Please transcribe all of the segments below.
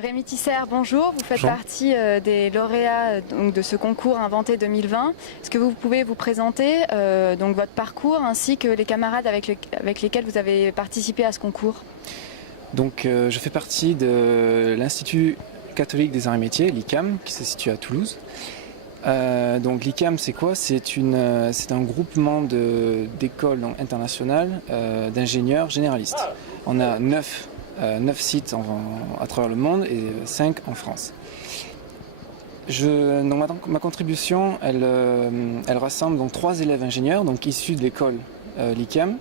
Rémi Tisser, bonjour. Vous faites partie des lauréats donc, de ce concours Inventé 2020. Est-ce que vous pouvez vous présenter donc votre parcours ainsi que les camarades avec lesquels vous avez participé à ce concours? Donc, je fais partie de l'Institut catholique des arts et métiers, l'ICAM, qui se situe à Toulouse. Donc l'ICAM, c'est quoi? C'est un groupement d'écoles internationales d'ingénieurs généralistes. On a 9 sites à travers le monde et 5 en France. Ma contribution, elle rassemble donc 3 élèves ingénieurs donc issus de l'école l'ICAM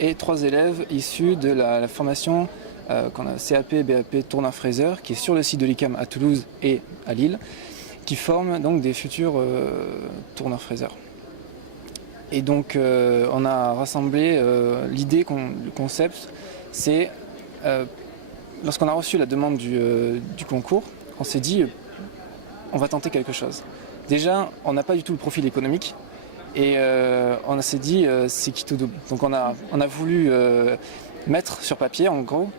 et 3 élèves issus de la formation qu'on a CAP, BAP, Tourneur-Fraser, qui est sur le site de l'ICAM à Toulouse et à Lille, qui forment donc des futurs tourneurs-fraiseurs. Et donc on a rassemblé l'idée, le concept, c'est lorsqu'on a reçu la demande du concours, on s'est dit on va tenter quelque chose. Déjà, on n'a pas du tout le profil économique et on s'est dit c'est qui tout double. Donc on a voulu mettre sur papier en gros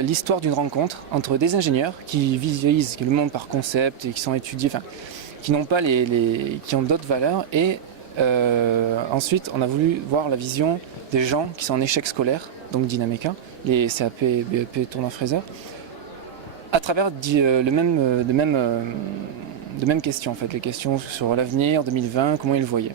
l'histoire d'une rencontre entre des ingénieurs qui visualisent le monde par concept et qui sont étudiés, qui n'ont pas qui ont d'autres valeurs, et ensuite on a voulu voir la vision des gens qui sont en échec scolaire, donc Dynamica, les CAP, BEP, Tourneur-Fraser, à travers de mêmes questions en fait, les questions sur l'avenir 2020, comment ils le voyaient.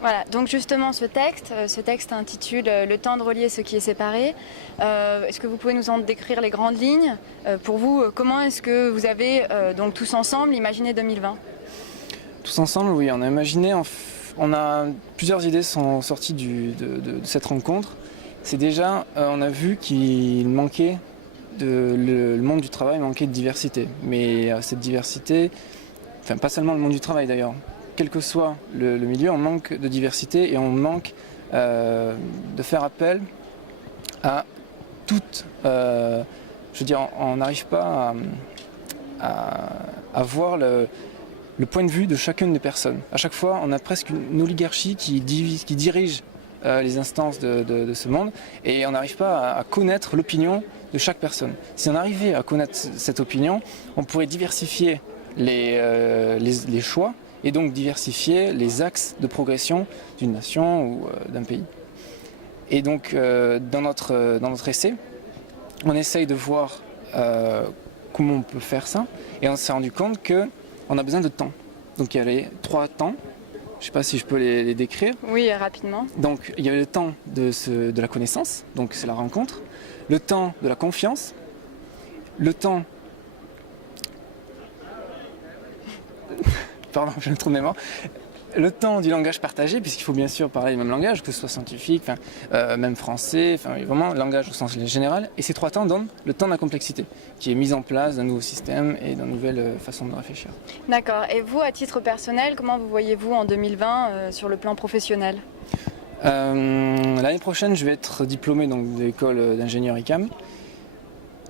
Voilà, donc justement ce texte intitule « Le temps de relier ce qui est séparé ». Est-ce que vous pouvez nous en décrire les grandes lignes? Pour vous, comment est-ce que vous avez donc tous ensemble imaginé 2020? Tous ensemble, oui, on a imaginé, plusieurs idées sont sorties de cette rencontre. C'est déjà, on a vu qu'il manquait, le monde du travail manquait de diversité. Mais cette diversité, pas seulement le monde du travail d'ailleurs, quel que soit le milieu, on manque de diversité et on manque de faire appel à toutes. Je veux dire, on n'arrive pas à voir le point de vue de chacune des personnes. À chaque fois, on a presque une oligarchie qui dirige les instances de ce monde, et on n'arrive pas à connaître l'opinion de chaque personne. Si on arrivait à connaître cette opinion, on pourrait diversifier les choix, et donc diversifier les axes de progression d'une nation ou d'un pays. Et donc dans notre essai, on essaye de voir comment on peut faire ça, et on s'est rendu compte qu'on a besoin de temps. Donc il y a les 3 temps, je ne sais pas si je peux les décrire. Oui, rapidement. Donc il y avait le temps de la connaissance, donc c'est la rencontre, le temps de la confiance, le temps... Pardon, j'ai un trou de mémoire. Le temps du langage partagé, puisqu'il faut bien sûr parler le même langage, que ce soit scientifique, même français, vraiment langage au sens général. Et ces 3 temps donnent le temps de la complexité, qui est mise en place d'un nouveau système et d'une nouvelle façon de réfléchir. D'accord. Et vous, à titre personnel, comment vous voyez-vous en 2020 sur le plan professionnel? L'année prochaine, je vais être diplômé donc, de l'école d'ingénieur ICAM.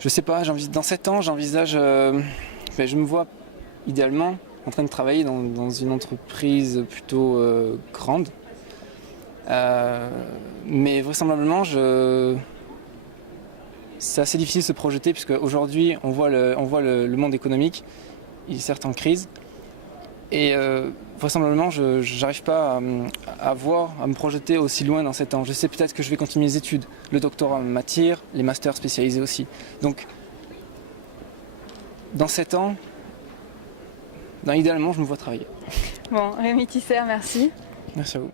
Je sais pas, dans 7 ans, j'envisage... je me vois idéalement en train de travailler dans une entreprise plutôt grande. Mais vraisemblablement, c'est assez difficile de se projeter, puisque aujourd'hui, on voit le monde économique, il est certes en crise. Et vraisemblablement, je n'arrive pas à me projeter aussi loin dans 7 ans. Je sais peut-être que je vais continuer mes études. Le doctorat m'attire, les masters spécialisés aussi. Donc, dans 7 ans, idéalement, je me vois travailler. Bon, Rémi Tisser, merci. Merci à vous.